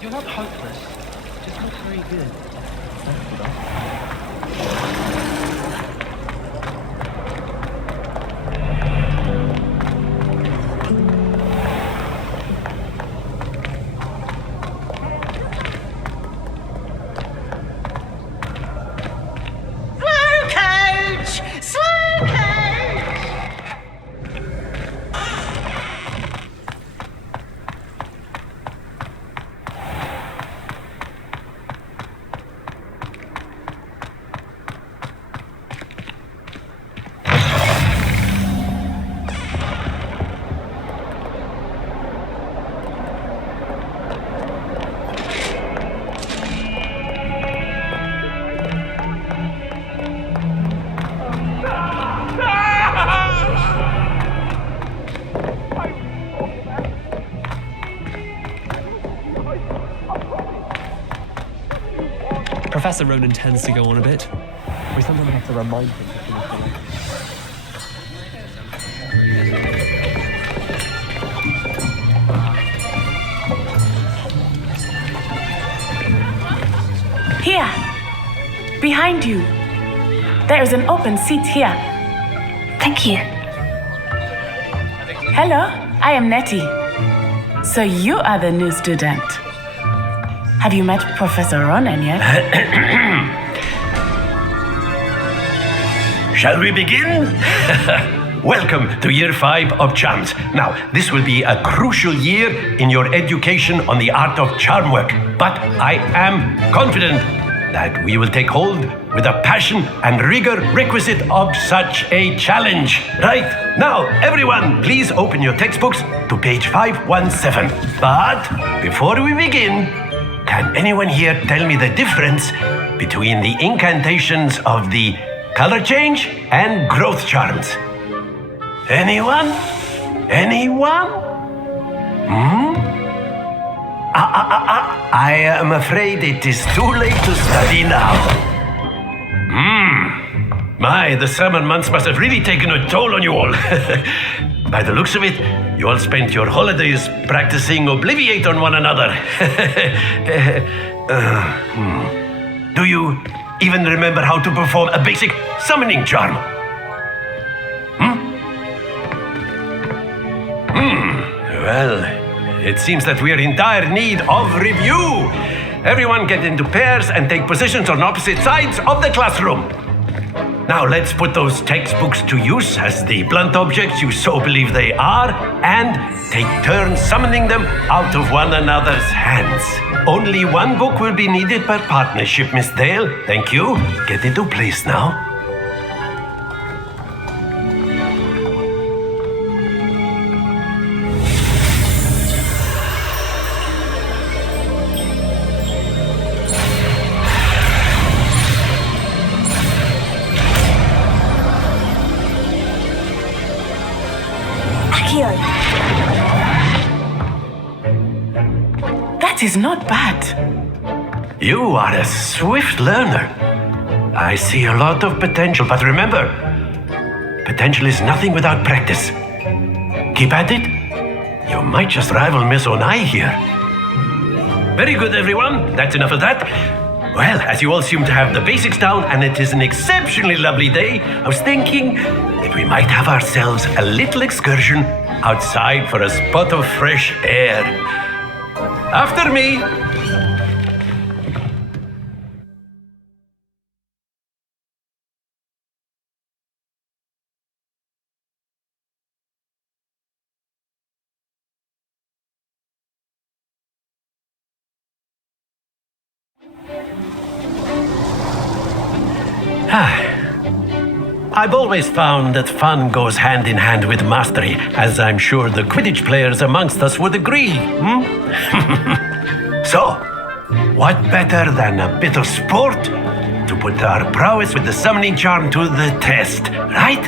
You're not hopeless. Just not very good. That's enough. Professor Ronan tends to go on a bit. We sometimes have to remind him to finish the lecture. Here, behind you. There is an open seat here. Thank you. Hello, I am Nettie. So you are the new student. Have you met Professor Ronan yet? Shall we begin? Welcome to Year 5 of Charms. Now, this will be a crucial year in your education on the art of charm work, but I am confident that we will take hold with the passion and rigor requisite of such a challenge. Right, now, everyone, please open your textbooks to page 517. But before we begin, can anyone here tell me the difference between the incantations of the color change and growth charms? Anyone? Anyone? I am afraid it is too late to study now. My, the summer months must have really taken a toll on you all. By the looks of it, you all spent your holidays practicing Obliviate on one another. Do you even remember how to perform a basic summoning charm? Well, it seems that we are in dire need of review. Everyone get into pairs and take positions on opposite sides of the classroom. Now let's put those textbooks to use as the blunt objects you so believe they are, and take turns summoning them out of one another's hands. Only one book will be needed per partnership, Miss Dale. Thank you. Get into place now. That is not bad. You are a swift learner. I see a lot of potential, but remember, potential is nothing without practice. Keep at it. You might just rival Miss Onai here. Very good, everyone. That's enough of that. Well, as you all seem to have the basics down, and it is an exceptionally lovely day, I was thinking that we might have ourselves a little excursion outside for a spot of fresh air. After me. I've always found that fun goes hand in hand with mastery, as I'm sure the Quidditch players amongst us would agree. So, what better than a bit of sport to put our prowess with the summoning charm to the test, right?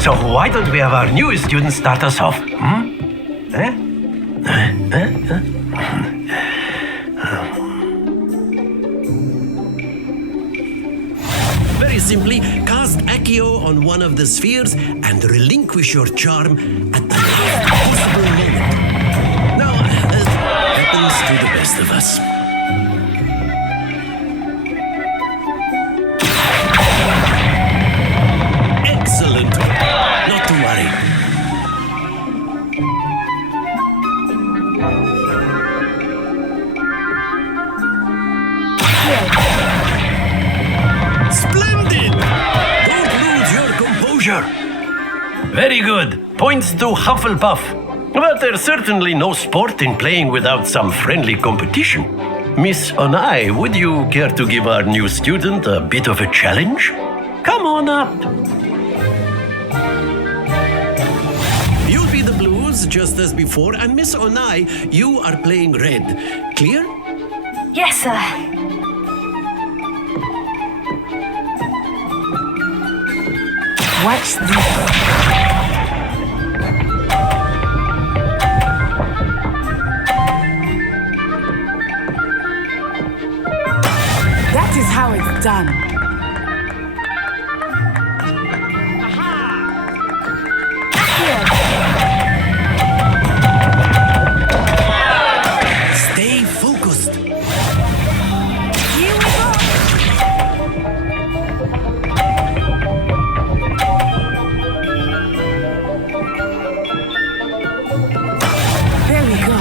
So why don't we have our newest student start us off? very simply, cast Accio on one of the spheres and relinquish your charm at the last possible moment. Now, happens to the best of us. Excellent. Not to worry. Splendid! Don't lose your composure. Very good. Points to Hufflepuff. But there's certainly no sport in playing without some friendly competition. Miss Onai, would you care to give our new student a bit of a challenge? Come on up. You'll be the blues just as before, and Miss Onai, you are playing red. Clear? Yes, sir. Watch this. That is how it's done. Stay focused. Here we go. There we go.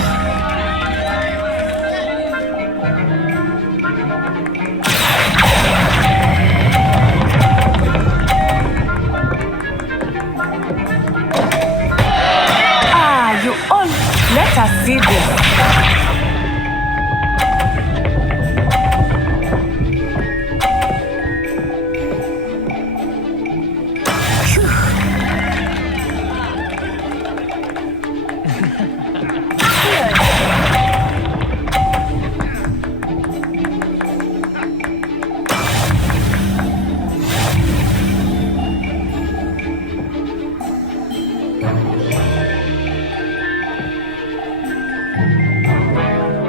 You all let us see this.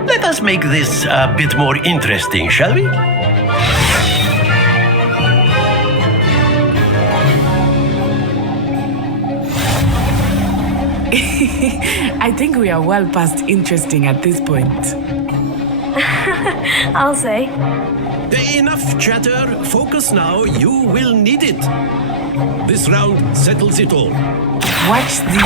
Let us make this a bit more interesting, shall we? I think we are well past interesting at this point. I'll say. Enough chatter. Focus now. You will need it. This round settles it all. Watch this.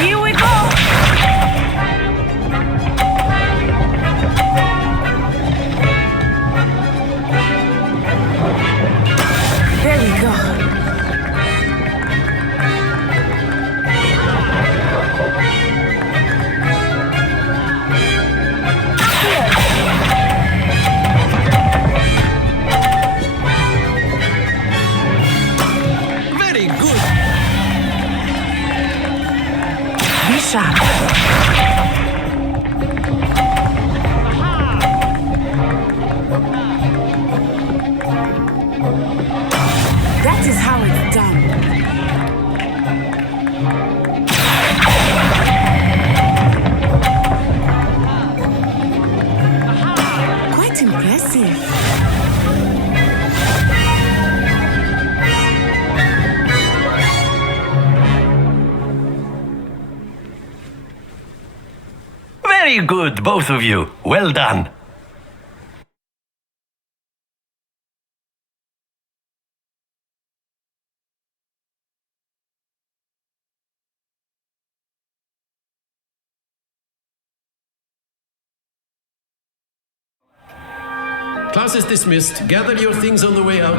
Here we go. There we go. Very good. Be sharp. That is how it's done. Quite impressive. Very good, both of you. Well done. Class is dismissed. Gather your things on the way out.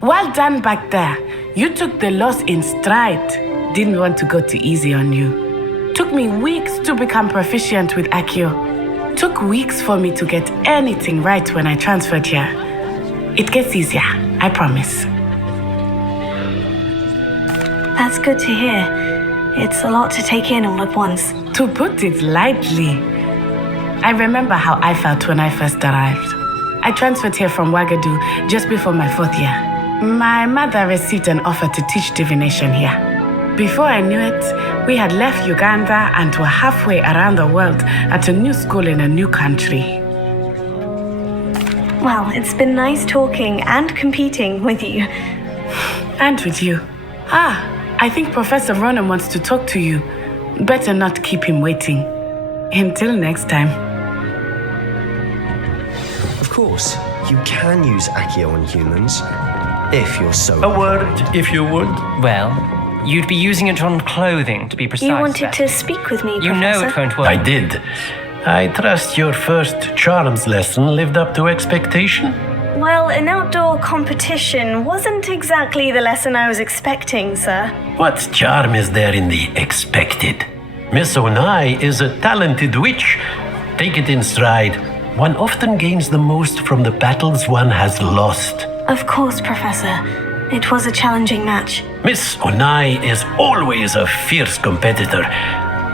Well done back there. You took the loss in stride. Didn't want to go too easy on you. Took me weeks to become proficient with Accio. Took weeks for me to get anything right when I transferred here. It gets easier, I promise. That's good to hear. It's a lot to take in all at once. To put it lightly, I remember how I felt when I first arrived. I transferred here from Wagadu just before my 4th year. My mother received an offer to teach divination here. Before I knew it, we had left Uganda and were halfway around the world at a new school in a new country. Well, it's been nice talking and competing with you. And with you. I think Professor Ronan wants to talk to you. Better not keep him waiting. Until next time. Of course, you can use Accio on humans, if you're so... A word, if you would. Well, you'd be using it on clothing, to be precise. You wanted there. to speak with me, You know Professor? it won't work. I did. I trust your first charms lesson lived up to expectation. Well, an outdoor competition wasn't exactly the lesson I was expecting, sir. What charm is there in the expected? Miss Onai is a talented witch. Take it in stride. One often gains the most from the battles one has lost. Of course, Professor. It was a challenging match. Miss Onai is always a fierce competitor,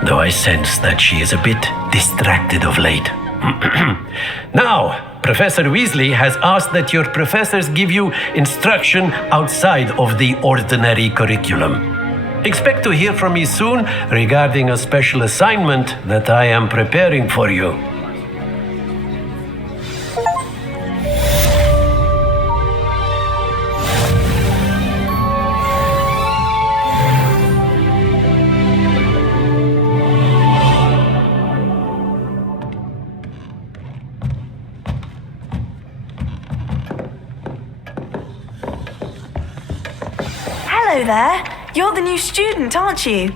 though I sense that she is a bit distracted of late. Now, Professor Weasley has asked that your professors give you instruction outside of the ordinary curriculum. Expect to hear from me soon regarding a special assignment that I am preparing for you. Hello there. You're the new student, aren't you?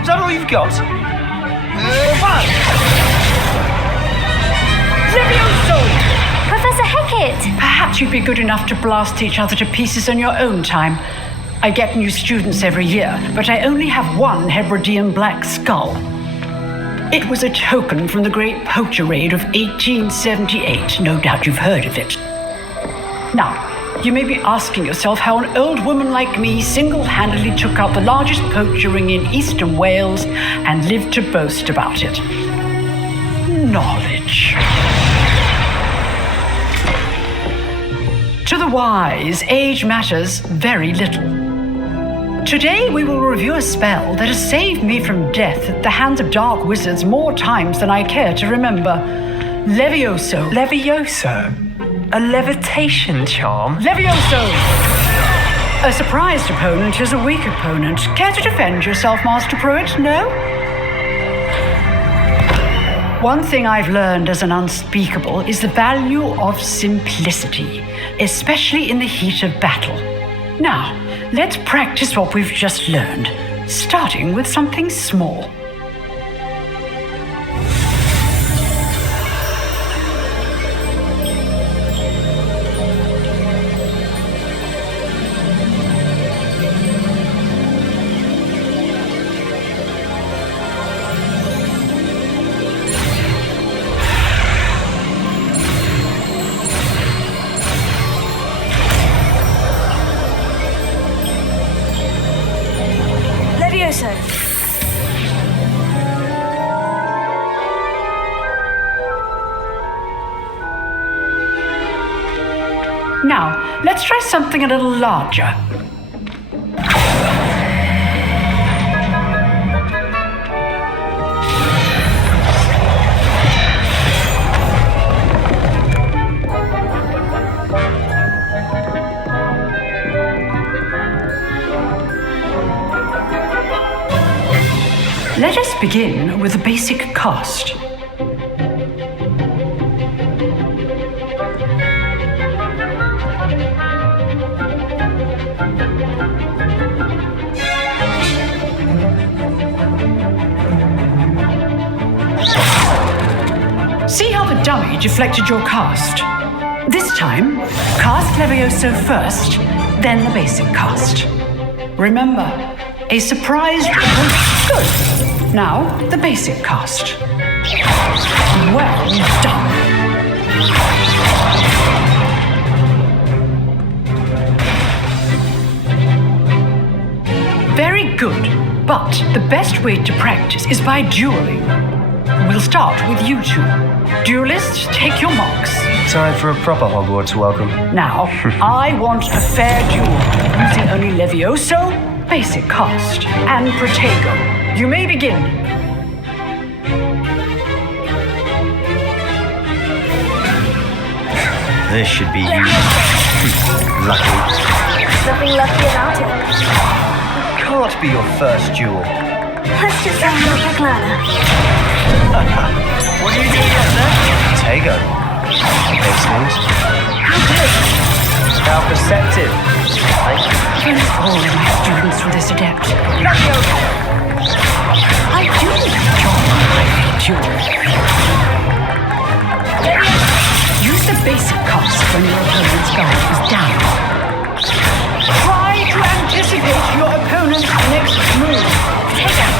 Is that all you've got? Professor Hecat! Perhaps you'd be good enough to blast each other to pieces on your own time. I get new students every year, but I only have one Hebridean black skull. It was a token from the Great Poacher Raid of 1878. No doubt you've heard of it. Now, you may be asking yourself how an old woman like me single-handedly took out the largest poacher ring in eastern Wales and lived to boast about it. knowledge. To the wise, age matters very little. Today we will review a spell that has saved me from death at the hands of dark wizards more times than I care to remember. Levioso. Levioso? A levitation charm? Levioso! A surprised opponent is a weak opponent. Care to defend yourself, Master Pruitt? No? One thing I've learned as an unspeakable is the value of simplicity, especially in the heat of battle. Now, let's practice what we've just learned, starting with something small. Levioso. Now, let's try something a little larger. Let us begin with the basic cast. See how the dummy deflected your cast? This time, cast Levioso first, then the basic cast. Remember, a surprise. Good. Now, the basic cast. Well done. Very good, but the best way to practice is by dueling. We'll start with you two. Duelists, take your marks. Time for a proper Hogwarts welcome. Now, I want a fair duel, using only Levioso, basic cast, and Protego. You may begin. This should be you. Lucky. Nothing lucky about it. Can't be your first duel. Let's just have a look at Lana. What are you doing up there? Tego. Those things. How good. How perceptive. Thanks all of my students for this adept. I do enjoy my duel. Use the basic cast when your opponent's guard is down. Try to anticipate your opponent's next move. Take it.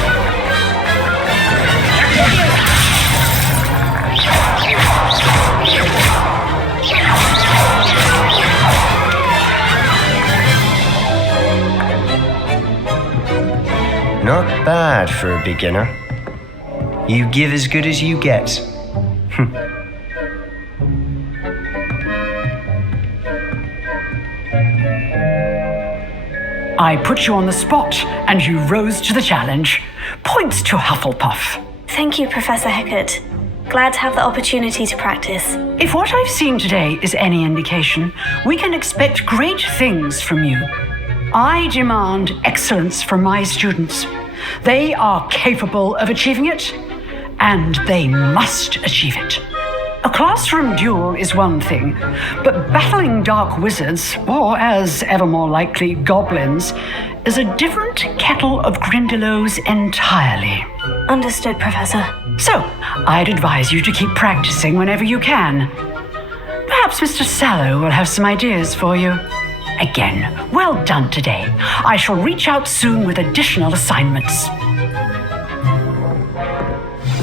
Not bad for a beginner. You give as good as you get. I put you on the spot, and you rose to the challenge. Points to Hufflepuff. Thank you, Professor Hecat. Glad to have the opportunity to practice. If what I've seen today is any indication, we can expect great things from you. I demand excellence from my students. They are capable of achieving it, and they must achieve it. A classroom duel is one thing, but battling dark wizards, or as ever more likely, goblins, is a different kettle of Grindylows entirely. Understood, Professor. So, I'd advise you to keep practicing whenever you can. Perhaps Mr. Sallow will have some ideas for you. Again, well done today. I shall reach out soon with additional assignments.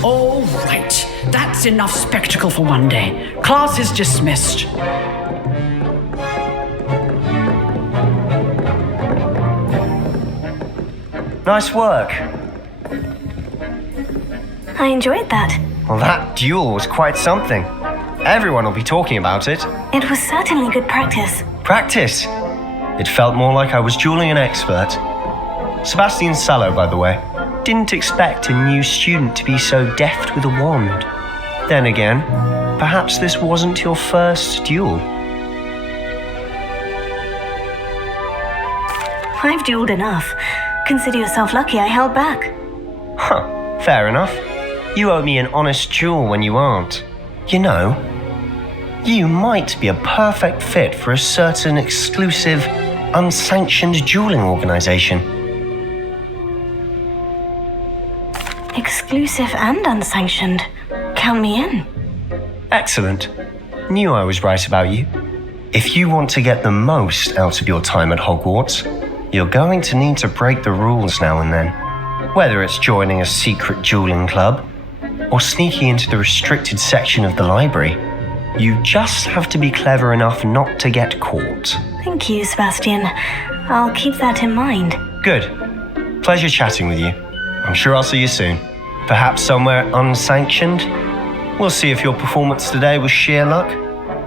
All right, that's enough spectacle for one day. Class is dismissed. Nice work. I enjoyed that. Well, that duel was quite something. Everyone will be talking about it. It was certainly good practice. Practice? It felt more like I was dueling an expert. Sebastian Sallow, by the way. Didn't expect a new student to be so deft with a wand. Then again, perhaps this wasn't your first duel. I've dueled enough. Consider yourself lucky I held back. Huh, fair enough. You owe me an honest duel when you aren't. You know, you might be a perfect fit for a certain exclusive, unsanctioned dueling organization. Exclusive and unsanctioned. Count me in. Excellent. Knew I was right about you. If you want to get the most out of your time at Hogwarts, you're going to need to break the rules now and then. Whether it's joining a secret dueling club, or sneaking into the restricted section of the library, you just have to be clever enough not to get caught. Thank you, Sebastian. I'll keep that in mind. Good. Pleasure chatting with you. I'm sure I'll see you soon. Perhaps somewhere unsanctioned? We'll see if your performance today was sheer luck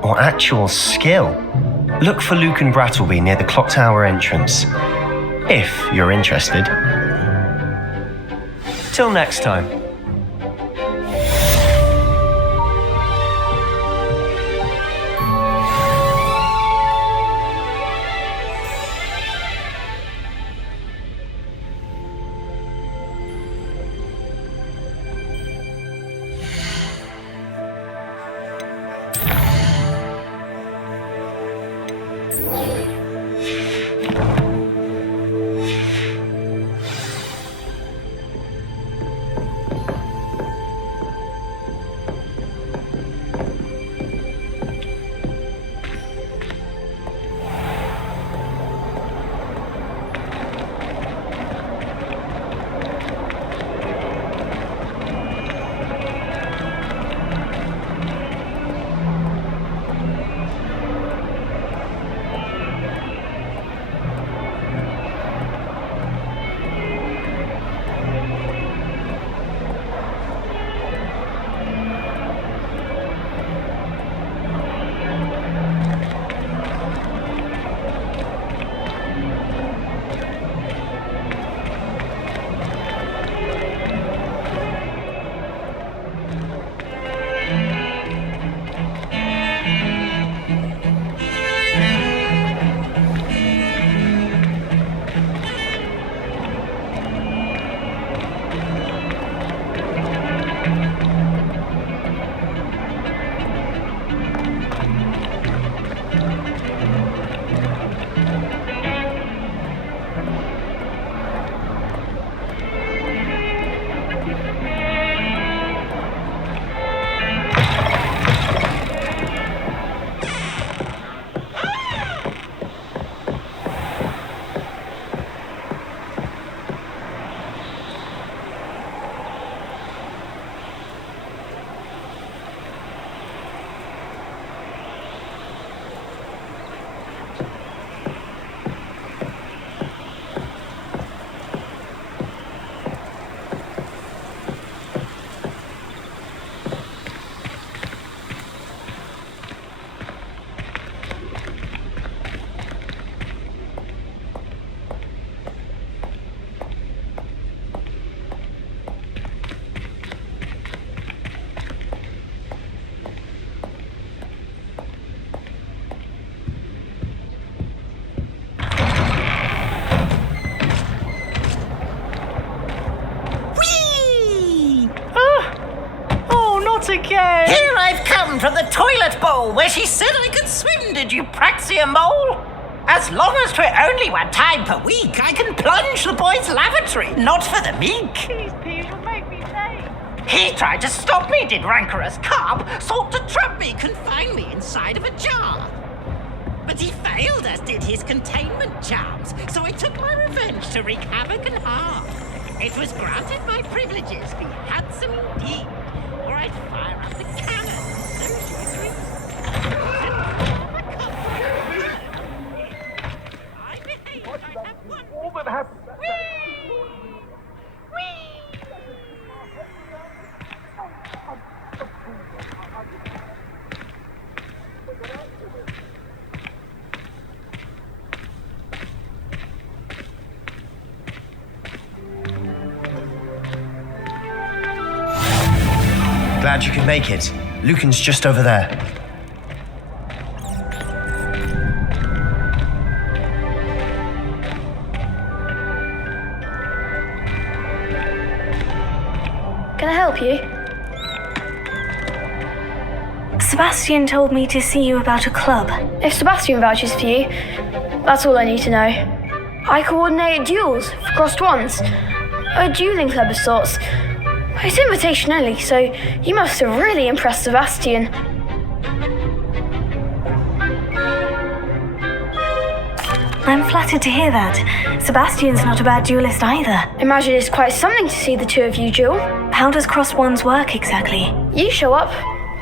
or actual skill. Look for Luke and Brattleby near the clock tower entrance, if you're interested. Till next time. Again. Here I've come from the toilet bowl where she said I could swim, did you praxia mole? As long as 'twere only 1 time per week, I can plunge the boys' lavatory, not for the meek. Please, you'll make me late. He tried to stop me, did rancorous carp, sought to trap me, confine me inside of a jar. But he failed, as did his containment charms, so I took my revenge to wreak havoc and harm. It was granted my privileges be handsome indeed, or I'd fire up the cannon. So she agreed. I behaved, I have won. All that happened. Whee! Whee! glad you could make it. Lucan's just over there. Can I help you? Sebastian told me to see you about a club. If Sebastian vouches for you, that's all I need to know. I coordinate duels for crossed ones. A dueling club of sorts. It's invitation only, so you must have really impressed Sebastian. I'm flattered to hear that. Sebastian's not a bad duelist either. Imagine it's quite something to see the two of you duel. How does crossed ones work exactly? You show up,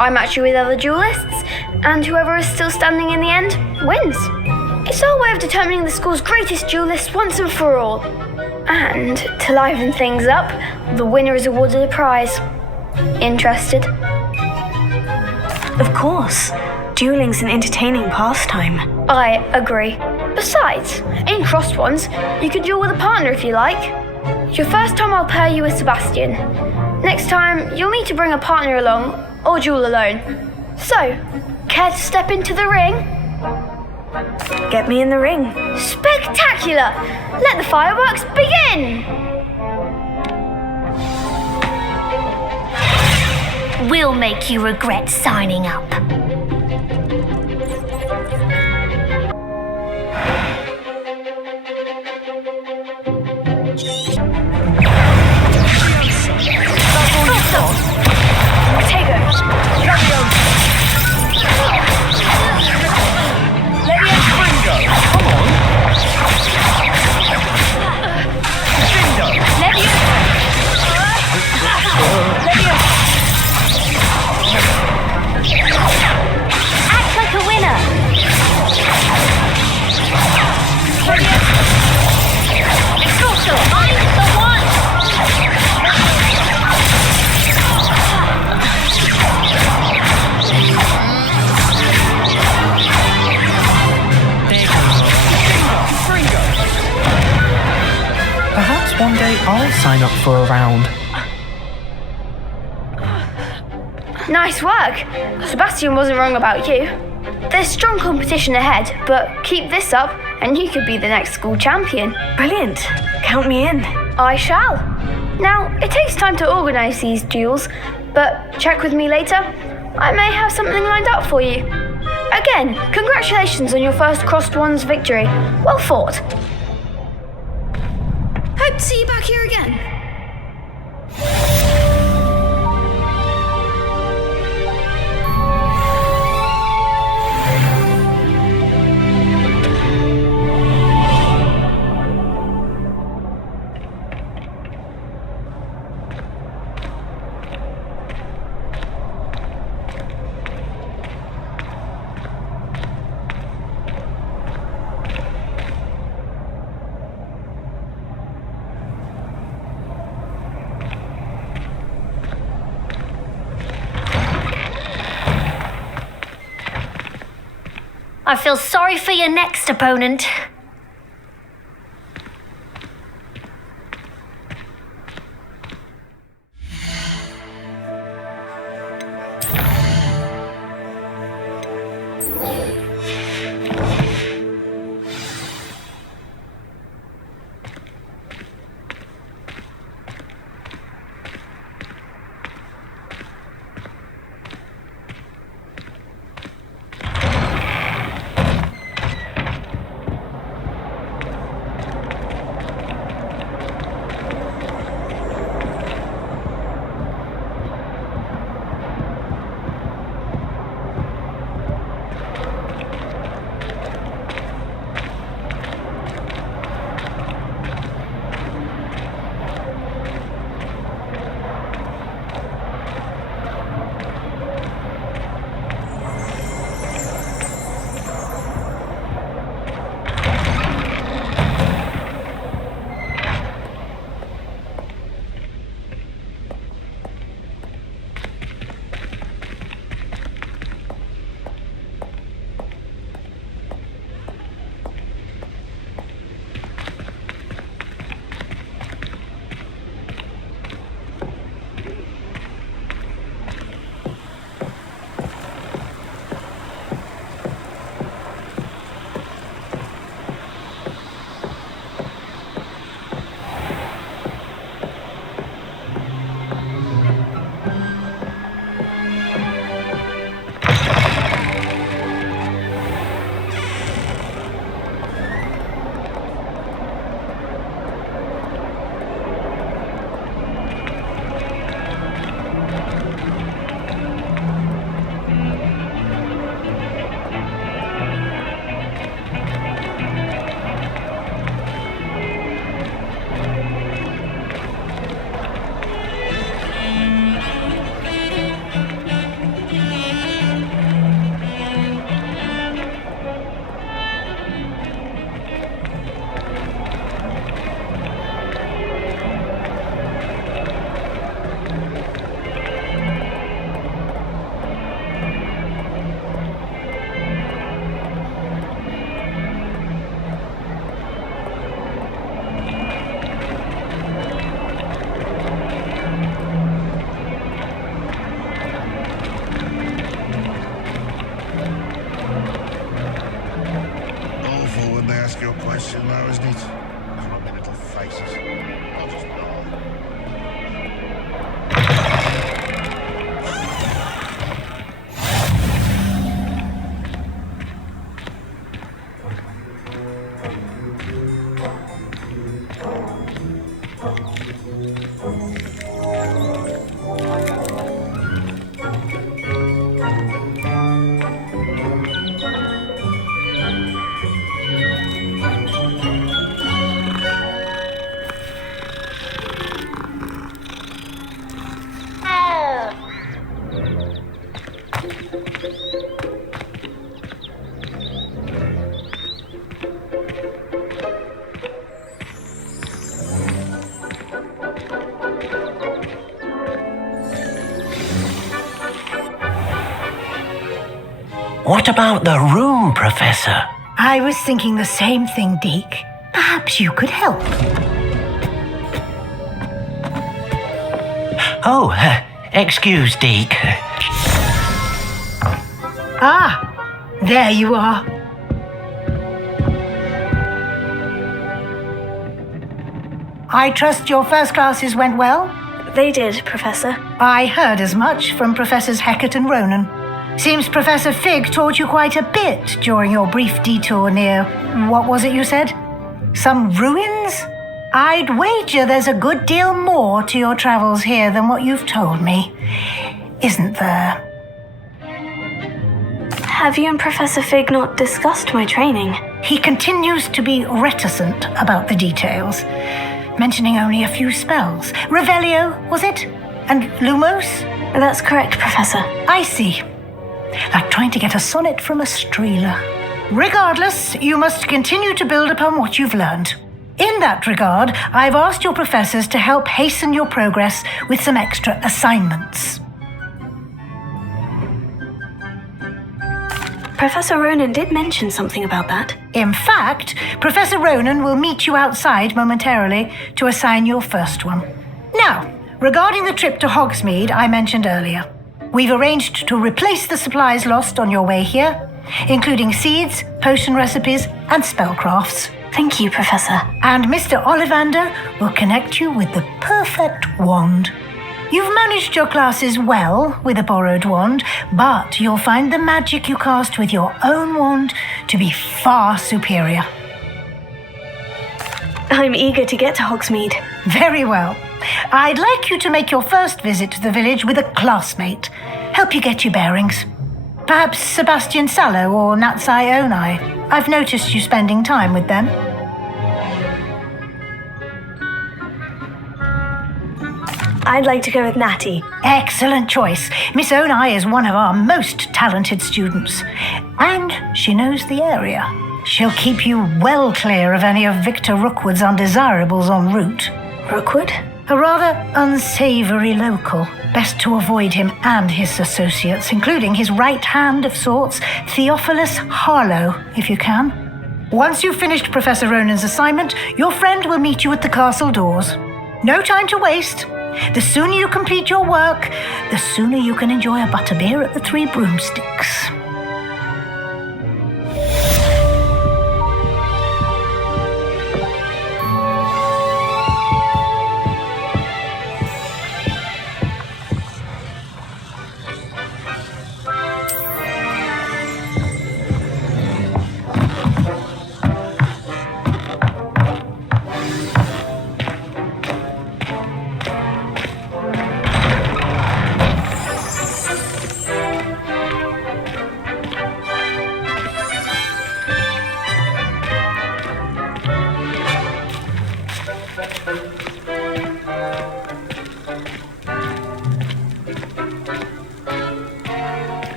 I match you with other duelists, and whoever is still standing in the end wins. It's our way of determining the school's greatest duelist once and for all. And to liven things up, the winner is awarded a prize. Interested? Of course. Dueling's an entertaining pastime. I agree. Besides, in crossed ones, you could duel with a partner if you like. Your first time I'll pair you with Sebastian. Next time, you'll need to bring a partner along, or duel alone. So, care to step into the ring? Get me in the ring. Spectacular! Let the fireworks begin! We'll make you regret signing up. Act like a winner. I'm the one. Perhaps one day I'll sign up for a round. Nice work! Sebastian wasn't wrong about you. There's strong competition ahead, but keep this up and you could be the next school champion. Brilliant. Count me in. I shall. Now, it takes time to organise these duels, but check with me later. I may have something lined up for you. Again, congratulations on your first crossed ones victory. Well fought. Hope to see you back here again. I feel sorry for your next opponent. ask your question now, isn't it? Come on, my little faces. I'll just lie. What about the room, Professor? I was thinking the same thing, Deke. Perhaps you could help. Oh, excuse, Deke. Ah, there you are. I trust your first classes went well? They did, Professor. I heard as much from Professors Hecat and Ronan. Seems Professor Fig taught you quite a bit during your brief detour near, what was it you said? Some ruins? I'd wager there's a good deal more to your travels here than what you've told me. Isn't there? Have you and Professor Fig not discussed my training? He continues to be reticent about the details, mentioning only a few spells. Revelio, was it? And Lumos? That's correct, Professor. I see. Like trying to get a sonnet from a streeler. Regardless, you must continue to build upon what you've learned. In that regard, I've asked your professors to help hasten your progress with some extra assignments. Professor Ronan did mention something about that. In fact, Professor Ronan will meet you outside momentarily to assign your first one. Now, regarding the trip to Hogsmeade I mentioned earlier, we've arranged to replace the supplies lost on your way here, including seeds, potion recipes, and spellcrafts. Thank you, Professor. And Mr. Ollivander will connect you with the perfect wand. You've managed your classes well with a borrowed wand, but you'll find the magic you cast with your own wand to be far superior. I'm eager to get to Hogsmeade. Very well. I'd like you to make your first visit to the village with a classmate. Help you get your bearings. Perhaps Sebastian Sallow or Natsai Onai. I've noticed you spending time with them. I'd like to go with Natty. Excellent choice. Miss Onai is one of our most talented students. And she knows the area. She'll keep you well clear of any of Victor Rookwood's undesirables en route. Rookwood? A rather unsavory local. Best to avoid him and his associates, including his right hand of sorts, Theophilus Harlow, if you can. Once you've finished Professor Ronan's assignment, your friend will meet you at the castle doors. No time to waste. The sooner you complete your work, the sooner you can enjoy a butterbeer at the Three Broomsticks.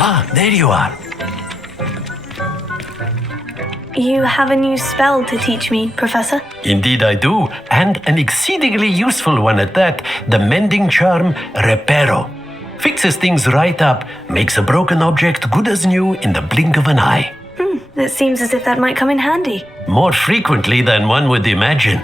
Ah, there you are. You have a new spell to teach me, Professor? Indeed I do, and an exceedingly useful one at that, the mending charm Reparo. Fixes things right up, makes a broken object good as new in the blink of an eye. It seems as if that might come in handy. More frequently than one would imagine.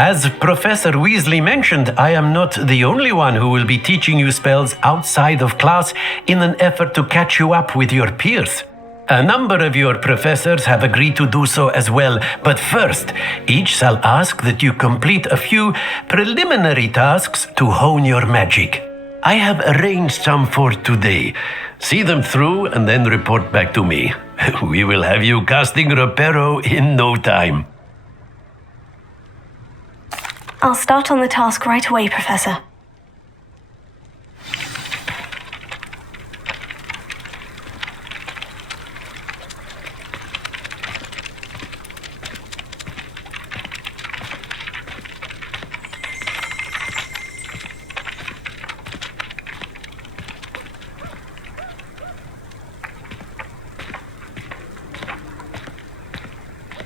As Professor Weasley mentioned, I am not the only one who will be teaching you spells outside of class in an effort to catch you up with your peers. A number of your professors have agreed to do so as well, but first, each shall ask that you complete a few preliminary tasks to hone your magic. I have arranged some for today. See them through and then report back to me. We will have you casting Reparo in no time. I'll start on the task right away, Professor.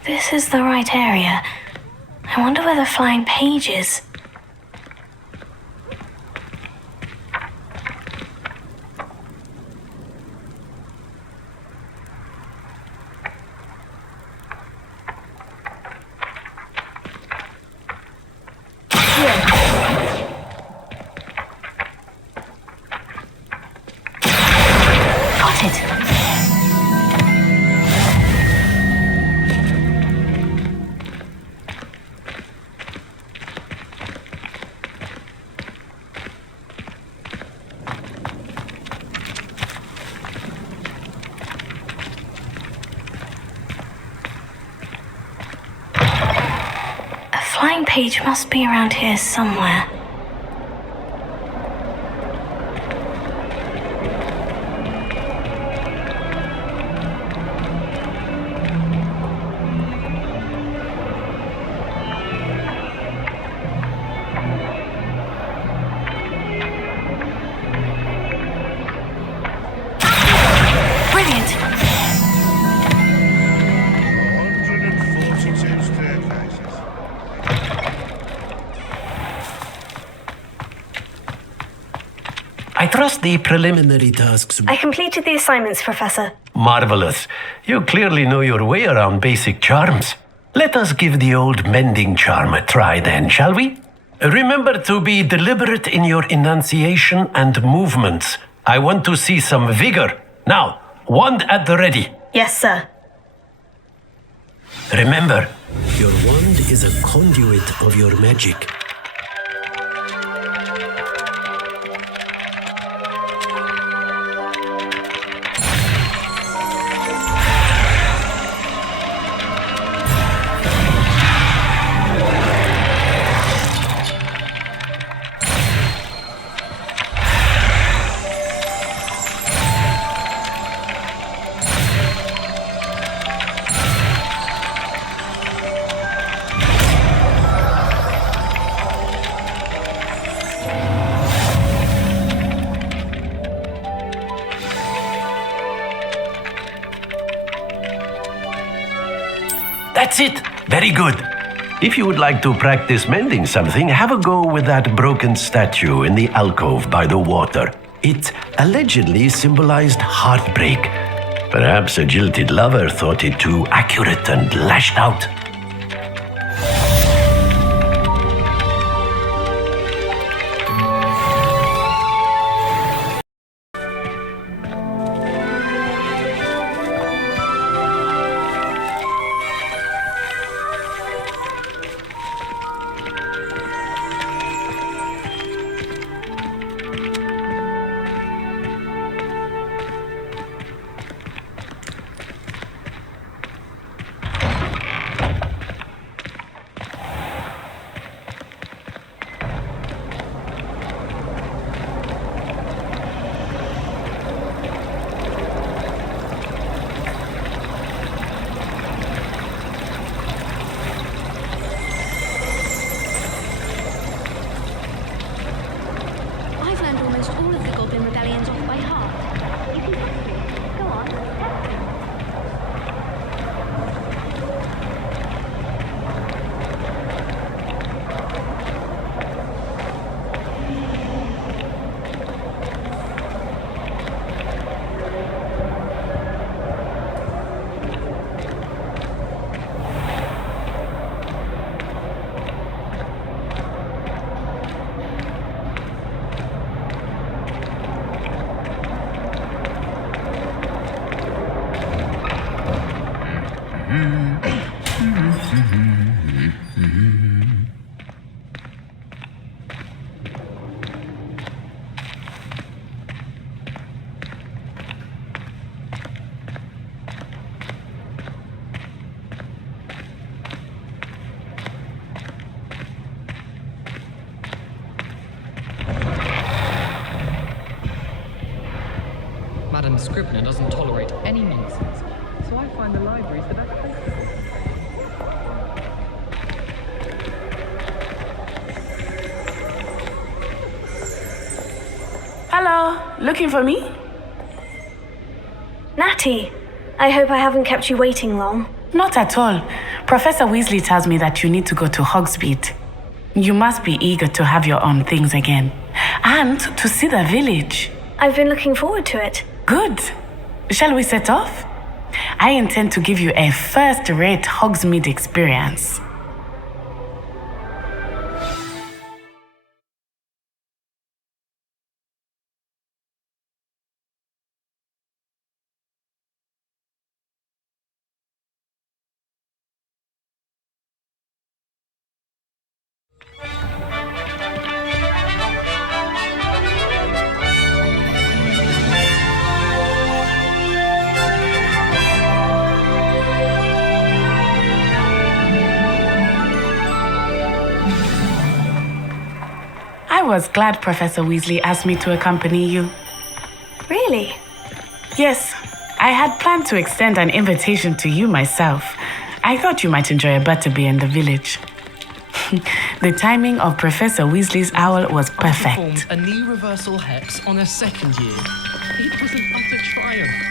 This is the right area. I wonder where the flying page is. Got it. Flying page must be around here somewhere. Brilliant! 142 staircases. I trust the preliminary tasks. I completed the assignments, Professor. Marvelous. You clearly know your way around basic charms. Let us give the old mending charm a try then, shall we? Remember to be deliberate in your enunciation and movements. I want to see some vigor. Now, wand at the ready. Yes, sir. Remember, your wand is a conduit of your magic. That's it. Very good. If you would like to practice mending something, have a go with that broken statue in the alcove by the water. It allegedly symbolized heartbreak. Perhaps a jilted lover thought it too accurate and lashed out. Madam Scribner doesn't tolerate any nonsense, so I find the library's the best place for it. Hello, looking for me? Natty, I hope I haven't kept you waiting long. Not at all. Professor Weasley tells me that you need to go to Hogsmeade. You must be eager to have your own things again. And to see the village. I've been looking forward to it. Good. Shall we set off? I intend to give you a first-rate Hogsmeade experience. I was glad Professor Weasley asked me to accompany you. Really? Yes, I had planned to extend an invitation to you myself. I thought you might enjoy a butterbeer in the village. The timing of Professor Weasley's owl was perfect. I performed a knee reversal hex on a second year. It was an utter triumph.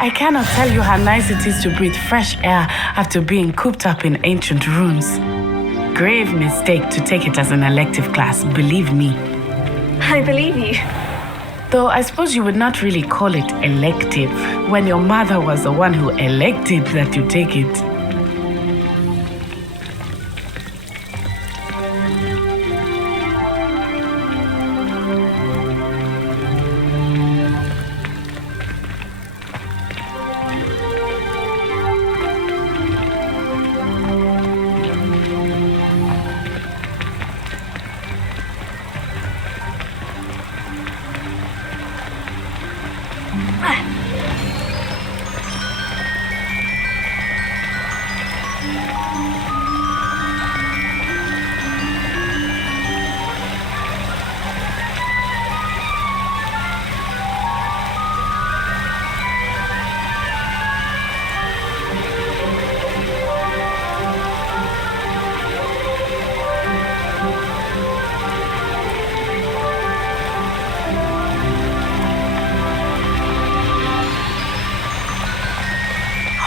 I cannot tell you how nice it is to breathe fresh air after being cooped up in ancient rooms. Grave mistake to take it as an elective class, believe me. I believe you. Though I suppose you would not really call it elective when your mother was the one who elected that you take it.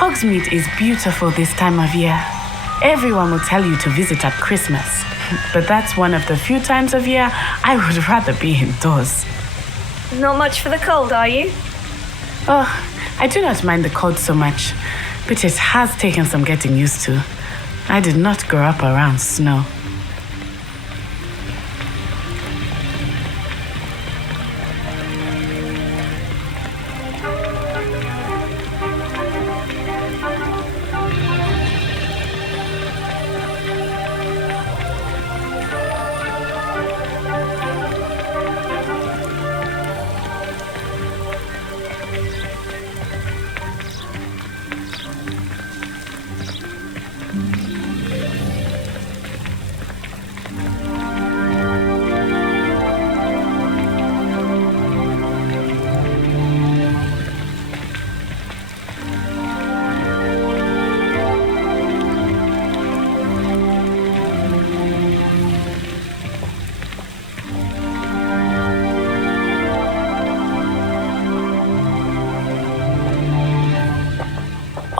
Hogsmeade is beautiful this time of year. Everyone will tell you to visit at Christmas. But that's one of the few times of year I would rather be indoors. Not much for the cold, are you? Oh, I do not mind the cold so much, but it has taken some getting used to. I did not grow up around snow.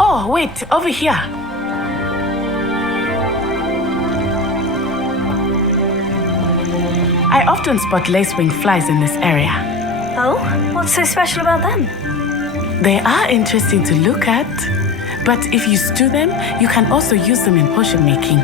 Oh, wait, over here. I often spot lacewing flies in this area. Oh? What's so special about them? They are interesting to look at, but if you stew them, you can also use them in potion making.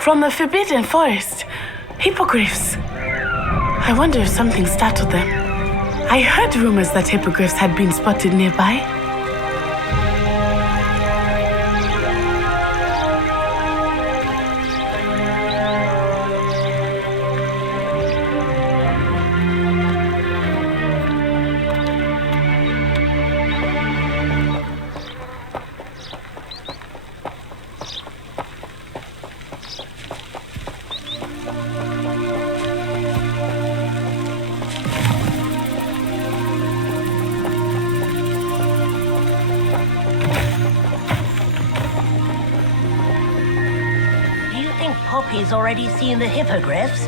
From the Forbidden Forest. Hippogriffs. I wonder if something startled them. I heard rumors that hippogriffs had been spotted nearby. Poppy's already seen the hippogriffs?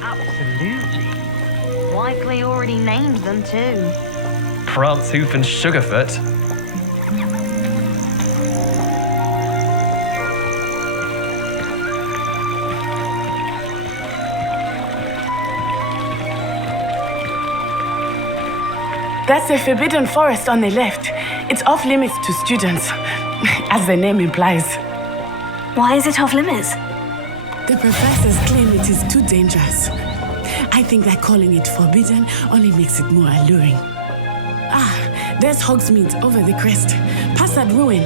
Absolutely. Likely already named them too. Prance, Hoof, and Sugarfoot. That's the Forbidden Forest on the left. It's off limits to students, as the name implies. Why is it off limits? The professors claim it is too dangerous. I think that calling it forbidden only makes it more alluring. Ah, there's Hogsmeade over the crest, past that ruin.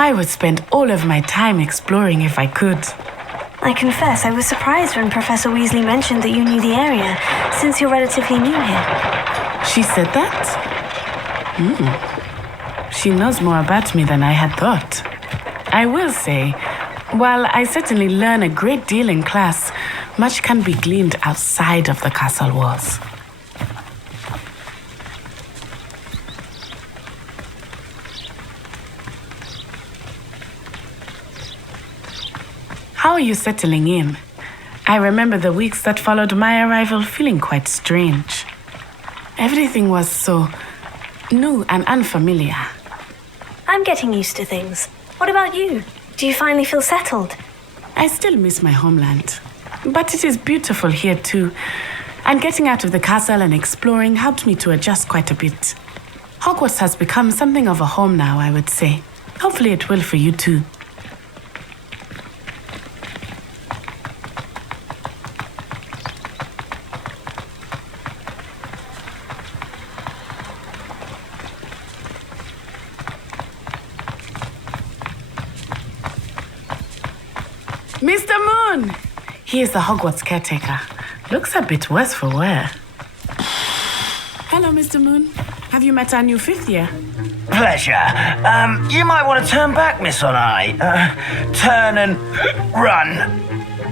I would spend all of my time exploring if I could. I confess I was surprised when Professor Weasley mentioned that you knew the area, since you're relatively new here. She said that? She knows more about me than I had thought. I will say, while I certainly learn a great deal in class, much can be gleaned outside of the castle walls. How are you settling in? I remember the weeks that followed my arrival feeling quite strange. Everything was so new and unfamiliar. I'm getting used to things. What about you? Do you finally feel settled? I still miss my homeland, but it is beautiful here too. And getting out of the castle and exploring helped me to adjust quite a bit. Hogwarts has become something of a home now, I would say. Hopefully it will for you too. Mr. Moon! He is the Hogwarts caretaker. Looks a bit worse for wear. Hello, Mr. Moon. Have you met our new fifth year? Pleasure. You might want to turn back, Miss On-Eye. Turn and run.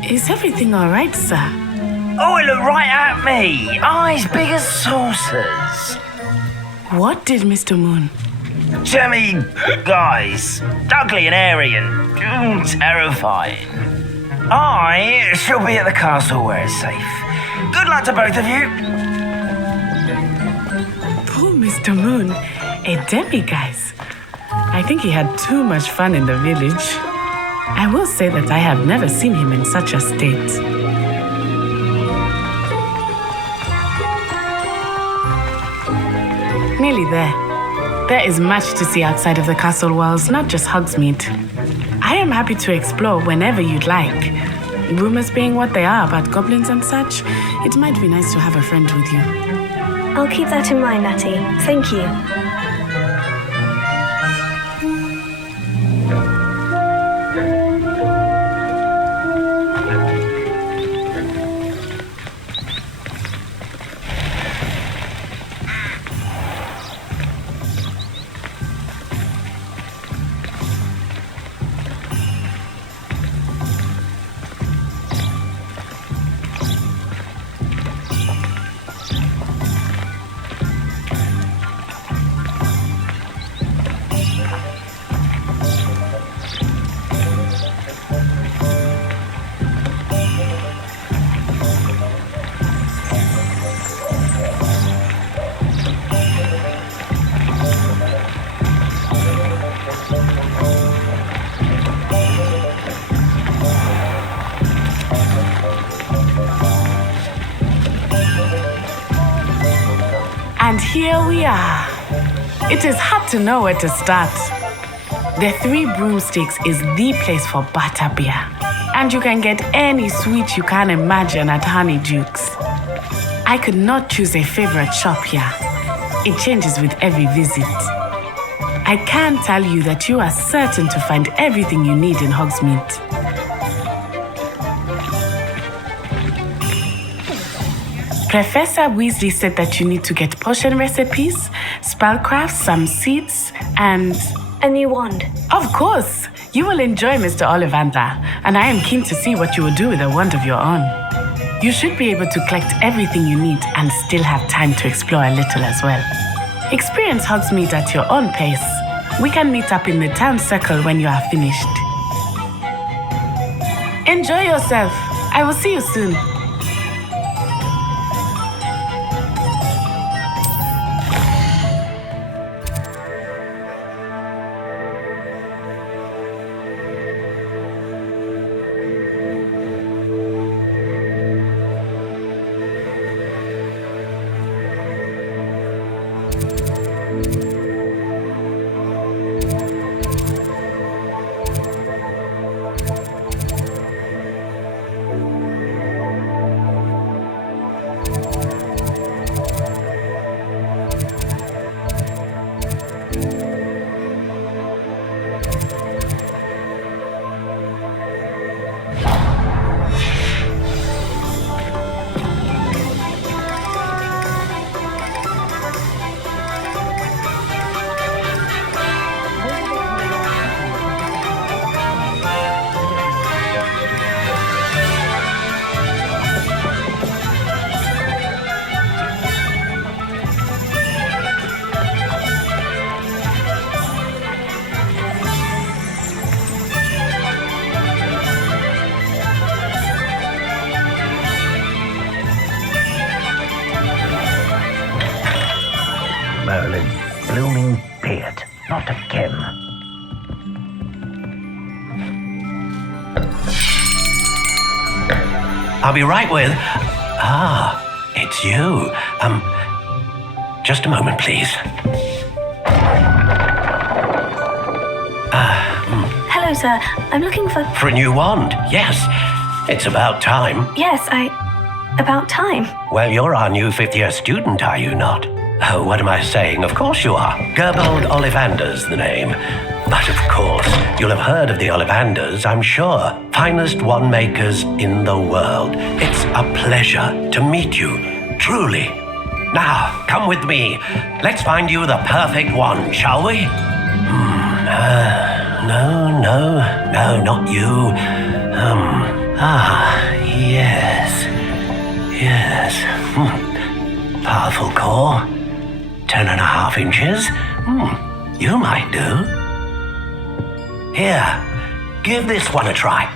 Is everything all right, sir? Oh, it looked right at me. Eyes big as saucers. What did Mr. Moon? Jemmy guys. Ugly and airy and terrifying. I shall be at the castle where it's safe. Good luck to both of you. Poor Mr. Moon. A demiguise. I think he had too much fun in the village. I will say that I have never seen him in such a state. Nearly there. There is much to see outside of the castle walls, not just Hogsmeade. I am happy to explore whenever you'd like. Rumors being what they are about goblins and such, it might be nice to have a friend with you. I'll keep that in mind, Natty. Thank you. here we are. It is hard to know where to start. The Three Broomsticks is the place for butterbeer, and you can get any sweet you can imagine at Honeydukes. I could not choose a favorite shop here. It changes with every visit. I can tell you that you are certain to find everything you need in Hogsmeade. Professor Weasley said that you need to get potion recipes, spellcrafts, some seeds, and... a new wand. Of course! You will enjoy Mr. Ollivander, and I am keen to see what you will do with a wand of your own. You should be able to collect everything you need and still have time to explore a little as well. Experience Hogsmeade at your own pace. We can meet up in the town circle when you are finished. Enjoy yourself. I will see you soon. Merlin, blooming beard, not again. I'll be right with... Ah, it's you. Just a moment, please. Hello, sir. I'm looking for... For a new wand, yes. It's about time. Yes, about time. Well, you're our new fifth-year student, are you not? Oh, what am I saying? Of course you are. Gerbold Ollivander's the name. But of course, you'll have heard of the Ollivanders, I'm sure. Finest wand makers in the world. It's a pleasure to meet you, truly. Now, come with me. Let's find you the perfect wand, shall we? No, not you. Yes. Powerful core. 10.5 inches. You might do. Here, give this one a try.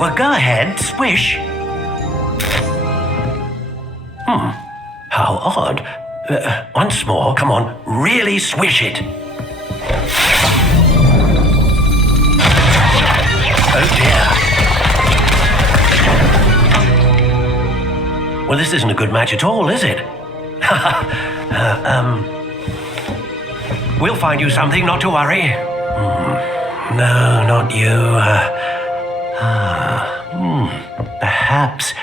Well, go ahead, swish. How odd. Once more, come on, really swish it. Oh dear. Well, this isn't a good match at all, is it? We'll find you something, not to worry. No, not you. Perhaps.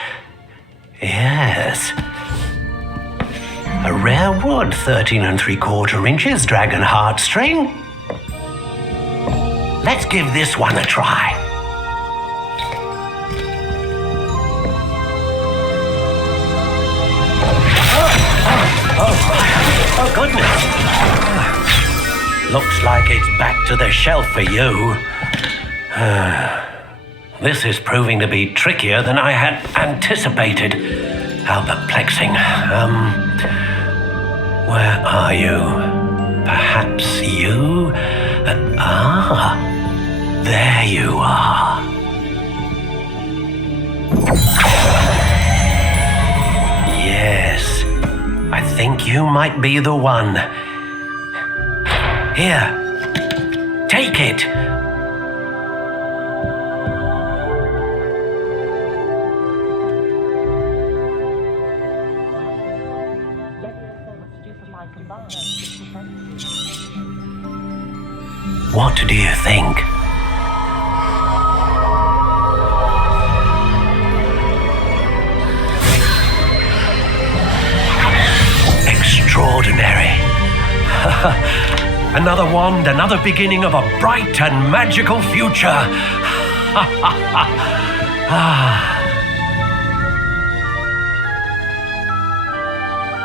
Yes. A rare wood, 13 3/4 inches, dragon heartstring. Let's give this one a try. Oh, goodness. Looks like it's back to the shelf for you. This is proving to be trickier than I had anticipated. How perplexing. Where are you? Perhaps you? There you are. Yes, I think you might be the one. Here, take it. What do you think? Extraordinary. Another wand, another beginning of a bright and magical future.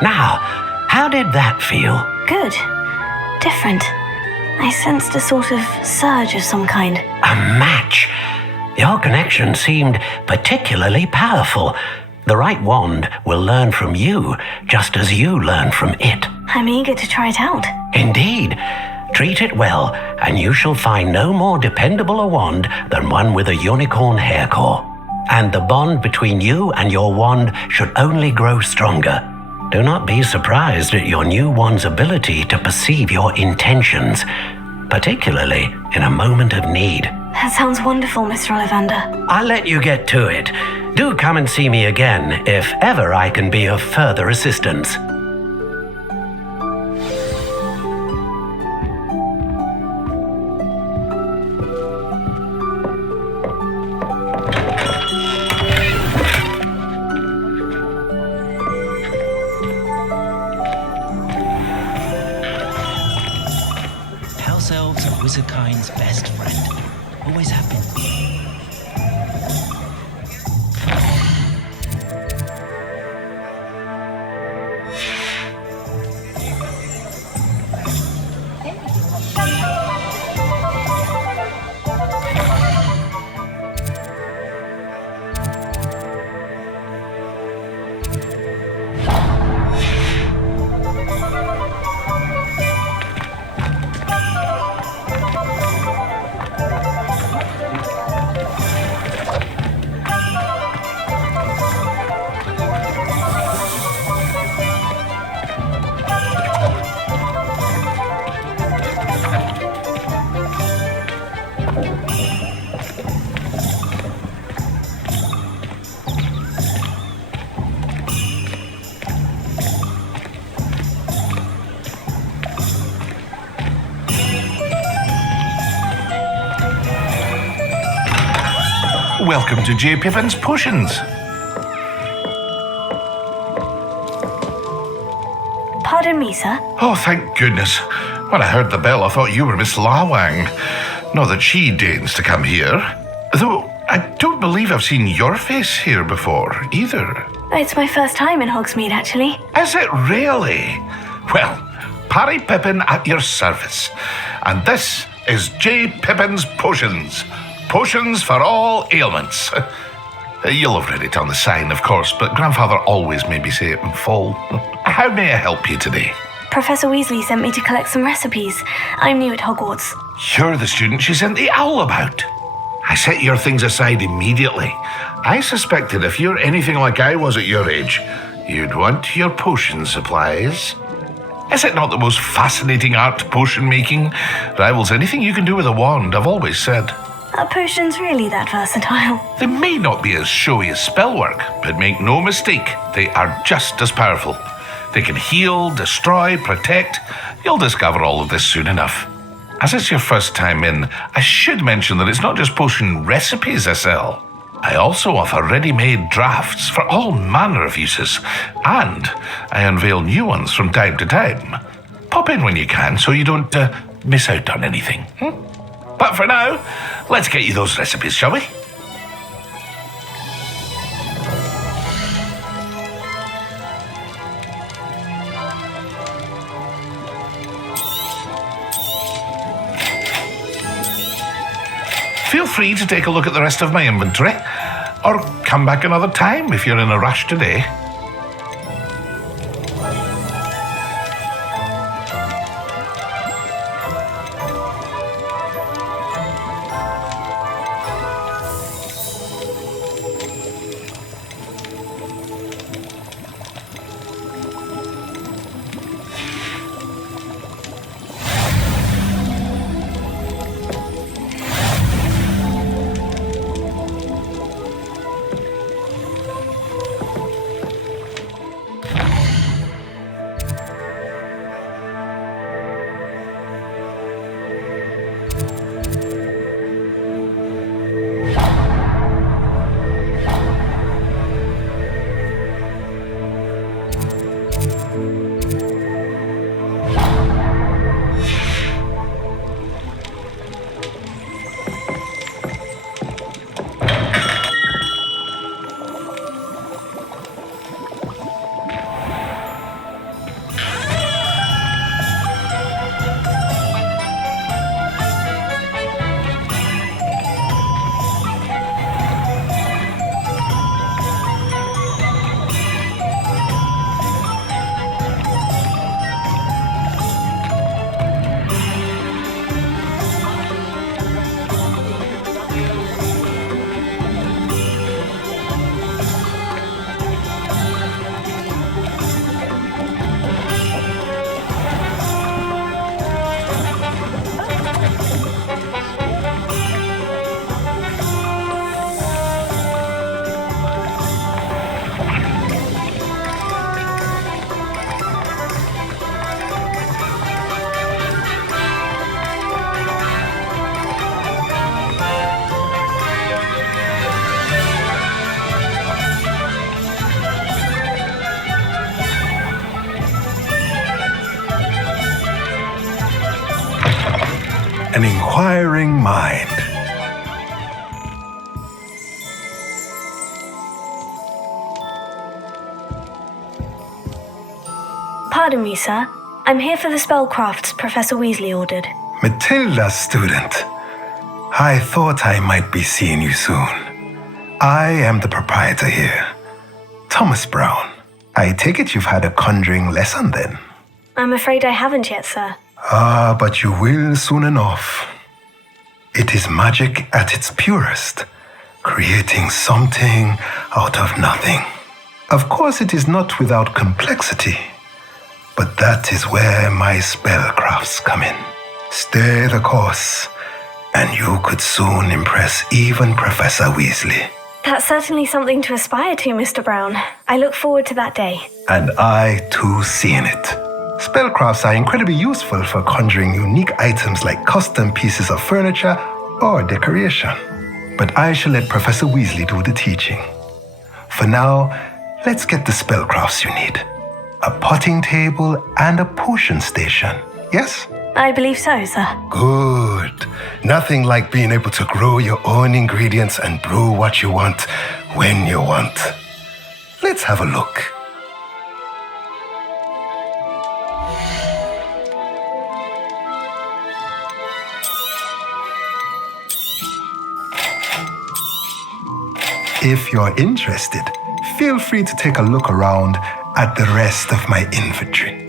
Now, how did that feel? Good. Different. I sensed a sort of surge of some kind. A match. Your connection seemed particularly powerful. The right wand will learn from you, just as you learn from it. I'm eager to try it out. Indeed. Treat it well, and you shall find no more dependable a wand than one with a unicorn hair core. And the bond between you and your wand should only grow stronger. Do not be surprised at your new wand's ability to perceive your intentions, particularly in a moment of need. That sounds wonderful, Mr. Ollivander. I'll let you get to it. Do come and see me again if ever I can be of further assistance. House elves are wizardkind's best friend. Always have been. Welcome to J. Pippin's Potions. Pardon me, sir. Oh, thank goodness. When I heard the bell, I thought you were Miss Lawang. Not that she deigns to come here. Though I don't believe I've seen your face here before, either. It's my first time in Hogsmeade, actually. Is it really? Well, Parry Pippin at your service. And this is J. Pippin's Potions. Potions for all ailments. You'll have read it on the sign, of course, but Grandfather always made me say it in full. How may I help you today? Professor Weasley sent me to collect some recipes. I'm new at Hogwarts. You're the student she sent the owl about. I set your things aside immediately. I suspected if you're anything like I was at your age, you'd want your potion supplies. Is it not the most fascinating art, potion making? Rivals anything you can do with a wand, I've always said. Are potions really that versatile? They may not be as showy as spellwork, but make no mistake, they are just as powerful. They can heal, destroy, protect. You'll discover all of this soon enough. As it's your first time in, I should mention that it's not just potion recipes I sell. I also offer ready-made drafts for all manner of uses, and I unveil new ones from time to time. Pop in when you can so you don't miss out on anything. But for now, let's get you those recipes, shall we? Feel free to take a look at the rest of my inventory, or come back another time if you're in a rush today. inquiring mind. Pardon me, sir. I'm here for the spellcrafts Professor Weasley ordered. Matilda, student. I thought I might be seeing you soon. I am the proprietor here, Thomas Brown. I take it you've had a conjuring lesson then? I'm afraid I haven't yet, sir. Ah, but you will soon enough. It is magic at its purest, creating something out of nothing. Of course, it is not without complexity, but that is where my spellcrafts come in. Stay the course, and you could soon impress even Professor Weasley. That's certainly something to aspire to, Mr. Brown. I look forward to that day. And I, too, seeing it. Spellcrafts are incredibly useful for conjuring unique items like custom pieces of furniture or decoration. But I shall let Professor Weasley do the teaching. For now, let's get the spellcrafts you need. A potting table and a potion station, yes? I believe so, sir. Good. Nothing like being able to grow your own ingredients and brew what you want when you want. Let's have a look. If you're interested, feel free to take a look around at the rest of my inventory.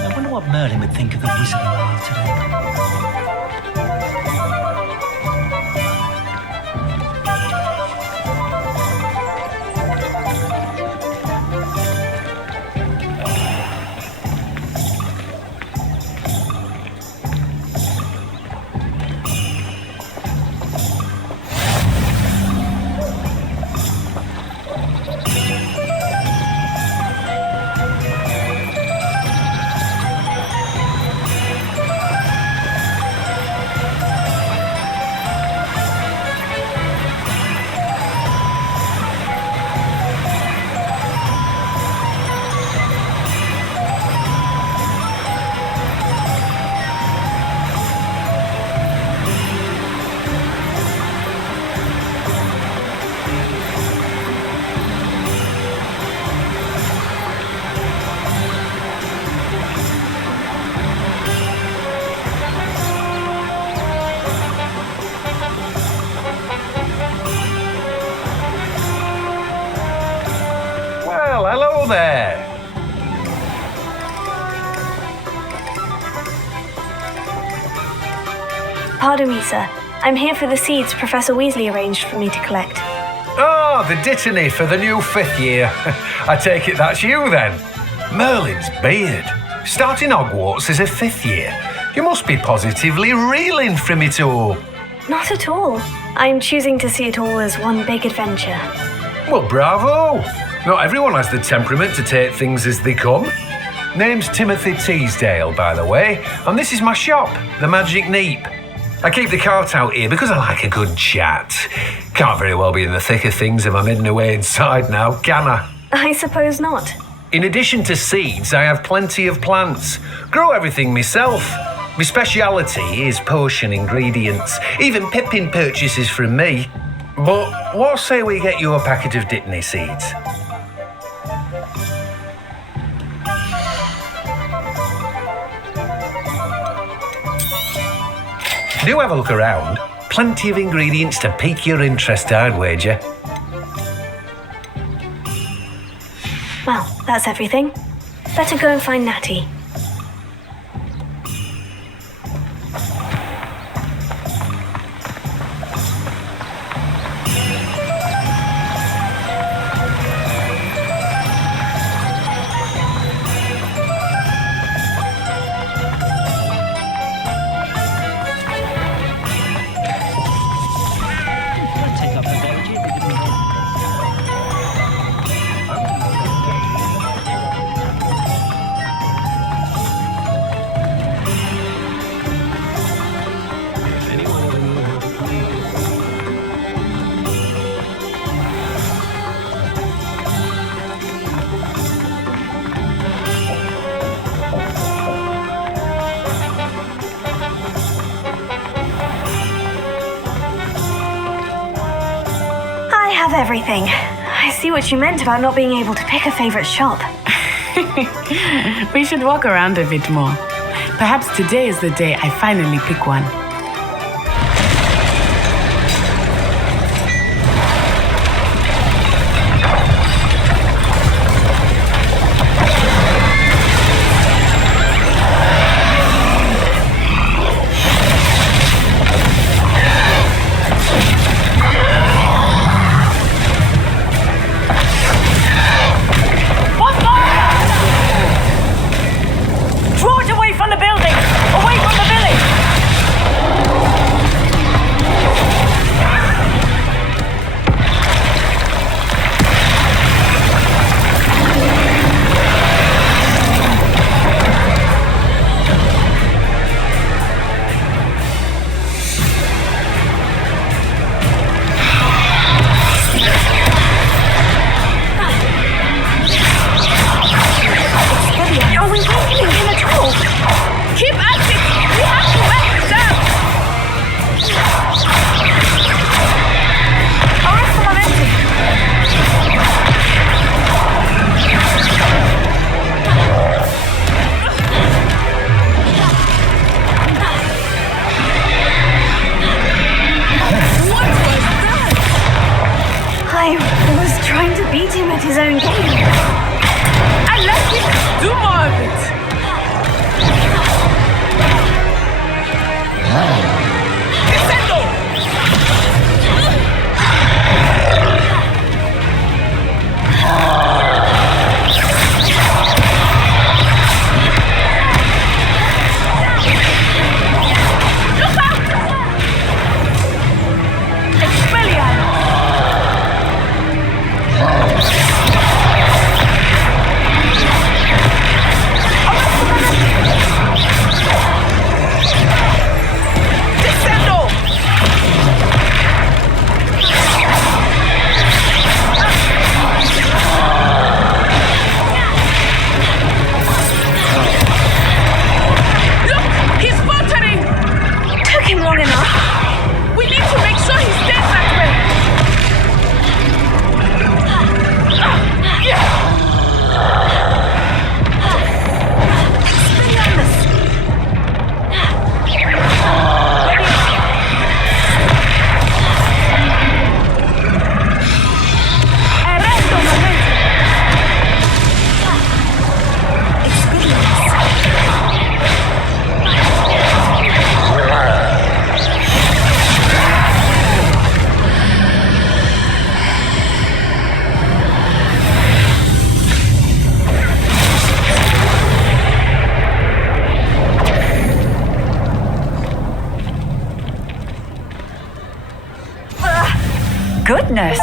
I wonder what Merlin would think of the wizarding world today. Well, hello there. Pardon me, sir. I'm here for the seeds Professor Weasley arranged for me to collect. Oh, the dittany for the new 5th year. I take it that's you then. Merlin's beard. Starting Hogwarts as a 5th year. You must be positively reeling from it all. Not at all. I'm choosing to see it all as one big adventure. Well, bravo. Not everyone has the temperament to take things as they come. Name's Timothy Teasdale, by the way, and this is my shop, the Magic Neep. I keep the cart out here because I like a good chat. Can't very well be in the thick of things if I'm hidden away inside now, can I? I suppose not. In addition to seeds, I have plenty of plants. Grow everything myself. My speciality is potion ingredients, even Pippin purchases from me. But what say we get you a packet of dittany seeds? Do have a look around. Plenty of ingredients to pique your interest, I'd wager. Well, that's everything. Better go and find Natty. Everything. I see what you meant about not being able to pick a favorite shop. We should walk around a bit more. Perhaps today is the day I finally pick one. His own game. I like it. Do more of it. Goodness!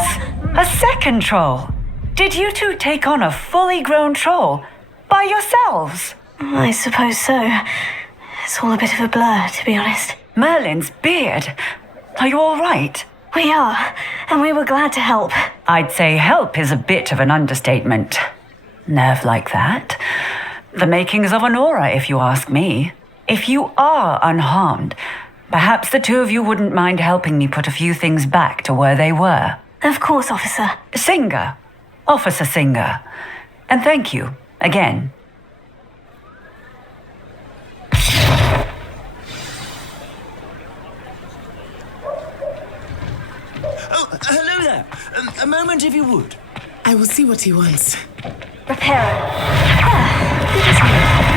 A second troll! Did you two take on a fully grown troll by yourselves? I suppose so. It's all a bit of a blur, to be honest. Merlin's beard. Are you all right? We are, and we were glad to help. I'd say help is a bit of an understatement. Nerve like that. The makings of an aura, if you ask me. If you are unharmed, perhaps the two of you wouldn't mind helping me put a few things back to where they were. Of course, officer. Singer. Officer Singer. And thank you, again. there! A moment if you would. I will see what he wants. Reparo. Good as new.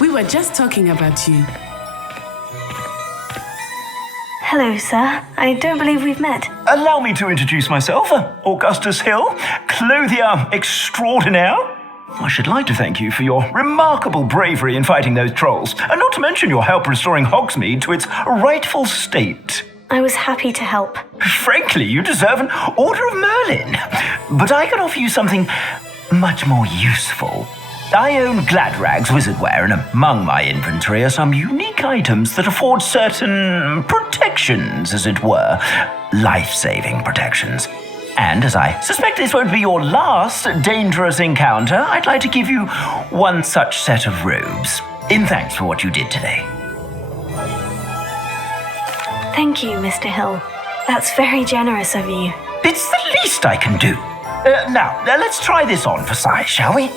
We were just talking about you. Hello, sir. I don't believe we've met. Allow me to introduce myself, Augustus Hill, clothier extraordinaire. I should like to thank you for your remarkable bravery in fighting those trolls, and not to mention your help restoring Hogsmeade to its rightful state. I was happy to help. Frankly, you deserve an Order of Merlin. But I can offer you something much more useful. I own Gladrag's wizardware, and among my inventory are some unique items that afford certain protections, as it were. Life-saving protections. And as I suspect this won't be your last dangerous encounter, I'd like to give you one such set of robes, in thanks for what you did today. Thank you, Mr. Hill. That's very generous of you. It's the least I can do. Now, let's try this on for size, shall we?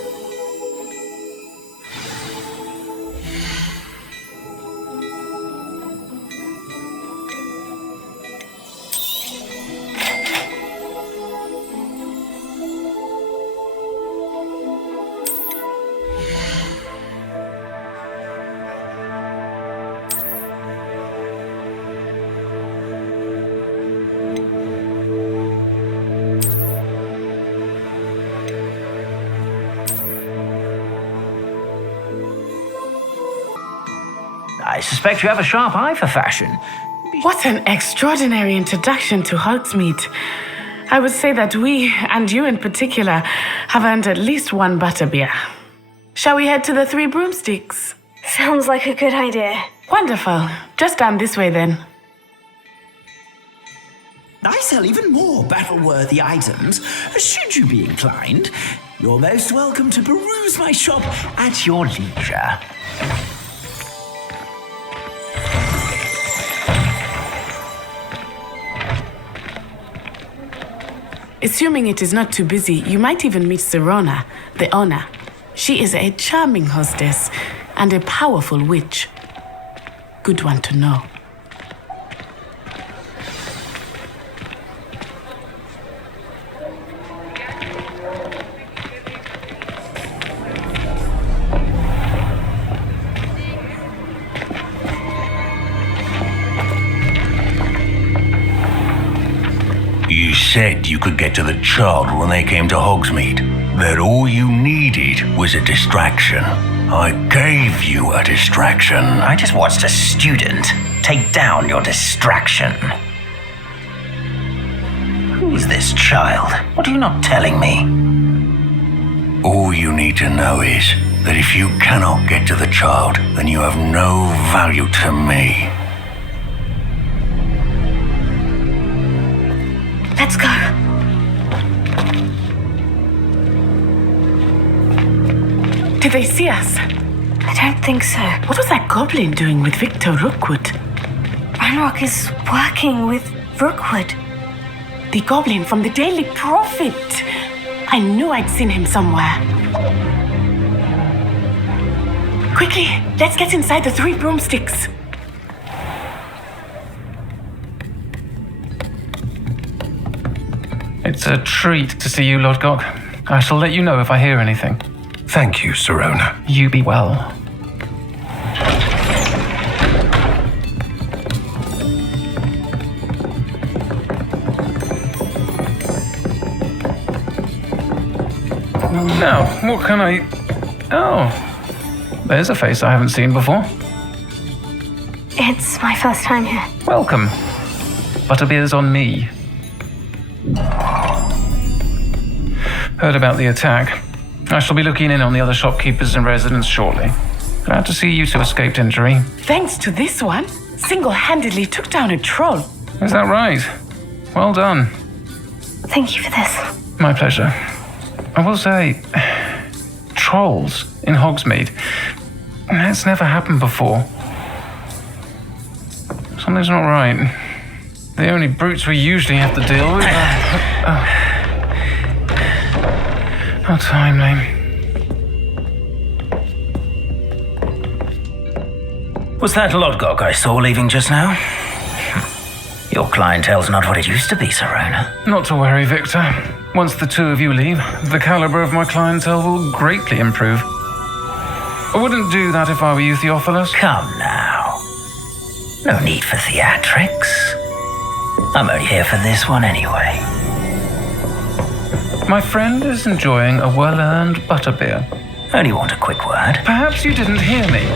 I suspect you have a sharp eye for fashion. What an extraordinary introduction to Hogsmeade. I would say that we, and you in particular, have earned at least one butterbeer. Shall we head to the Three Broomsticks? Sounds like a good idea. Wonderful. Just down this way then. I sell even more battle-worthy items, should you be inclined. You're most welcome to peruse my shop at your leisure. Assuming it is not too busy, you might even meet Serona, the owner. She is a charming hostess and a powerful witch. Good one to know. You said you could get to the child when they came to Hogsmeade. That all you needed was a distraction. I gave you a distraction. I just watched a student take down your distraction. Who's this child? What are you not telling me? All you need to know is that if you cannot get to the child, then you have no value to me. Let's go. Did they see us? I don't think so. What was that goblin doing with Victor Rookwood? Ranrock is working with Rookwood. The goblin from the Daily Prophet. I knew I'd seen him somewhere. Quickly, let's get inside the 3 broomsticks. It's a treat to see you, Lodgok. I shall let you know if I hear anything. Thank you, Serona. You be well. Now, what can I... Oh, there's a face I haven't seen before. It's my first time here. Welcome. Butterbeer's on me. Heard about the attack. I shall be looking in on the other shopkeepers and residents shortly. Glad to see you two escaped injury. Thanks to this one, single-handedly took down a troll. Is that right? Well done. Thank you for this. My pleasure. I will say, trolls in Hogsmeade. That's never happened before. Something's not right. The only brutes we usually have to deal with are... How timely. Was that Lodgok I saw leaving just now? Your clientele's not what it used to be, Serona. Not to worry, Victor. Once the two of you leave, the caliber of my clientele will greatly improve. I wouldn't do that if I were you, Theophilus. Come now. No need for theatrics. I'm only here for this one anyway. My friend is enjoying a well-earned butterbeer. Only want a quick word. Perhaps you didn't hear me.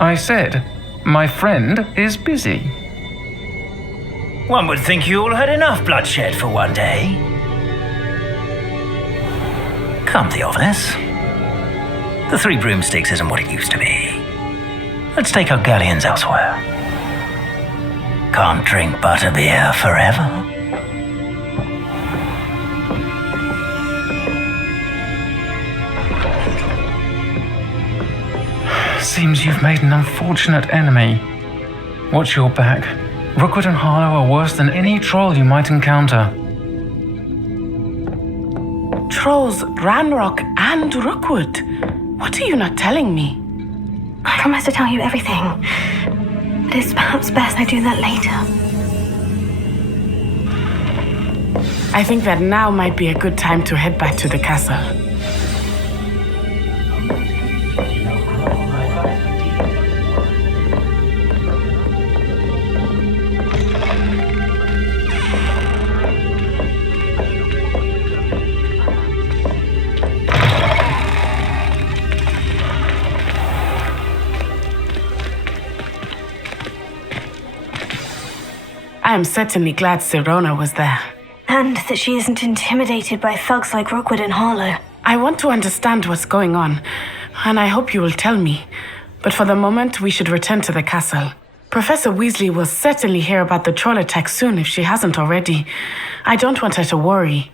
I said, my friend is busy. One would think you all had enough bloodshed for one day. Come, Theophilus. The 3 broomsticks isn't what it used to be. Let's take our galleons elsewhere. Can't drink butterbeer forever. Seems you've made an unfortunate enemy. Watch your back. Rookwood and Harlow are worse than any troll you might encounter. Trolls, Ranrock, and Rookwood. What are you not telling me? I promise to tell you everything. But it's perhaps best I do that later. I think that now might be a good time to head back to the castle. I am certainly glad Serona was there. And that she isn't intimidated by thugs like Rookwood and Harlow. I want to understand what's going on, and I hope you will tell me. But for the moment, we should return to the castle. Professor Weasley will certainly hear about the troll attack soon if she hasn't already. I don't want her to worry.